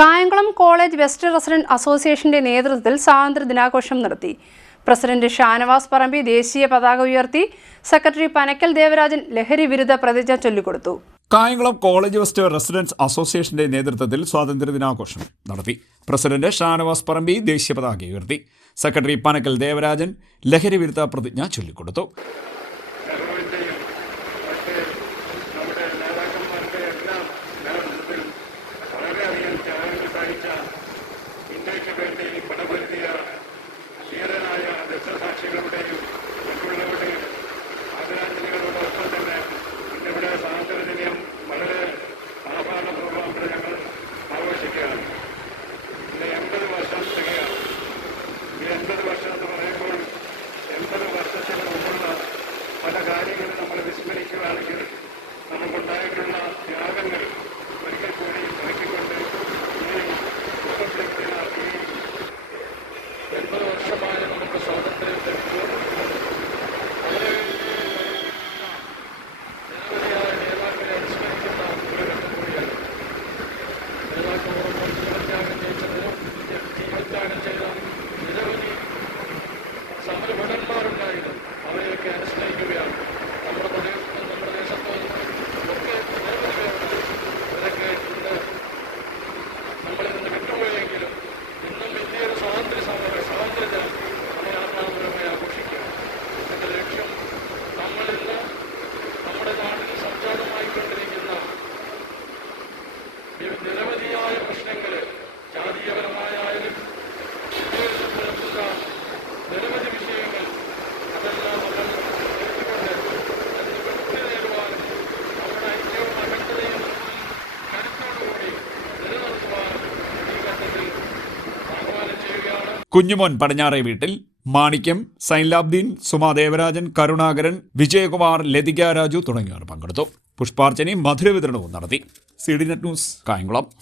Kayamkulam college west resident അസോസിയേഷന്റെ നേതൃത്വത്തിൽ സ്വാതന്ത്ര്യ ദിനാഘോഷം നടത്തി. പ്രസിഡന്റ് ഷാനവാസ് പറമ്പി ദേശീയ പതാക ഉയർത്തി. സെക്രട്ടറി പനക്കൽ ദേവരാജൻ ലഹരി വിരുദ്ധ പ്രതിജ്ഞ ചൊല്ലിക്കൊടുത്തു. കായംകുളം കോളേജ് വെസ്റ്റ് റെസിഡൻസ് അസോസിയേഷന്റെ നേതൃത്വത്തിൽ സ്വാതന്ത്ര്യ ദിനാഘോഷം നടത്തി. പ്രസിഡന്റ് ഷാനവാസ് പറമ്പി ദേശീയ പതാക ഉയർത്തി. സെക്രട്ടറി പനക്കൽ ദേവരാജൻ ലഹരി വിരുദ്ധ പ്രതിജ്ഞ ചൊല്ലിക്കൊടുത്തു. ഇന്ത്യക്ക് വേണ്ടി പടപൊരുതിയ ധീരനായ രക്തസാക്ഷികളുടെയും മറ്റുള്ളവരുടെയും ആദരാഞ്ജലികളോടൊപ്പം തന്നെ ഇന്നിവിടെ സ്വാതന്ത്ര്യദിനം വളരെ ആഹ്ലാദപൂർവ്വം ഞങ്ങൾ ആഘോഷിക്കുകയാണ്. ഇന്ന് 80 വർഷം തികയാണ്. ഈ 80 വർഷം എന്ന് പറയുമ്പോൾ 80 വർഷത്തിന് മുമ്പുള്ള പല കാര്യങ്ങളും നമ്മൾ വിസ്മരിക്കുകയാണെങ്കിൽ നമുക്കുണ്ടായിട്ടുള്ള ത്യാഗങ്ങൾ ഒരിക്കൽ കൂടി നോക്കിക്കൊണ്ട് ഈ 80 വർഷമായ നമുക്ക് സ്വാതന്ത്ര്യം ലഭിച്ചു. വളരെ നിരവധിയായ നേതാക്കളെ അനുസ്മരിക്കുന്ന ഒരു ഘട്ടം കൂടിയാണ്. നേതാക്കളോടൊപ്പം ജീവത്യാഗം ചെയ്ത നിരവധി സമരഭടന്മാരുണ്ടായിരുന്നു. അവരെയൊക്കെ അനുസ്മരിക്കുകയാണ്. നമ്മുടെ പ്രദേശത്തും നമ്മുടെ ദേശത്തും ഒക്കെ നിരവധി പേരുണ്ട്. ഇവരൊക്കെ ഇന്ന് നമ്മളിൽ നിന്ന് വിട്ടുപോയെങ്കിലും ഇന്നും ഇന്ത്യയുടെ സ്വാതന്ത്ര്യദിനം നമ്മൾ ആഹ്ലാദപരമായി ആഘോഷിക്കുക. ഇതിൻ്റെ ലക്ഷ്യം നമ്മളിന്ന് നമ്മുടെ നാട്ടിൽ സംജാതമായിക്കൊണ്ടിരിക്കുന്ന നിരവധിയായ പ്രശ്നങ്ങൾ, ജാതീയപരമായാലും ഇന്ത്യയിൽ പുലർത്തുന്ന നിരവധി വിഷയങ്ങൾ, അതെല്ലാം നമ്മൾ നേരിട്ടുകൊണ്ട് അതിന് വെട്ടി നേടുവാനും നമ്മുടെ ഐക്യവും അഖണ്ഡതയും കരുത്തോടുകൂടി നിലനിർത്തുവാനും ഈ ഘട്ടത്തിൽ ആഹ്വാനം ചെയ്യുകയാണ്. കുഞ്ഞുമോൻ പടിഞ്ഞാറേ വീട്ടിൽ, മാണിക്യം, സൈൻലാബ്ദീൻ, സുമാ ദേവരാജൻ, കരുണാകരൻ, വിജയകുമാർ, ലതിക രാജു തുടങ്ങിയവർ പങ്കെടുത്തു. പുഷ്പാർച്ചനയും മധുരവിതരണവും നടത്തി. CDNet news, Kayamkulam.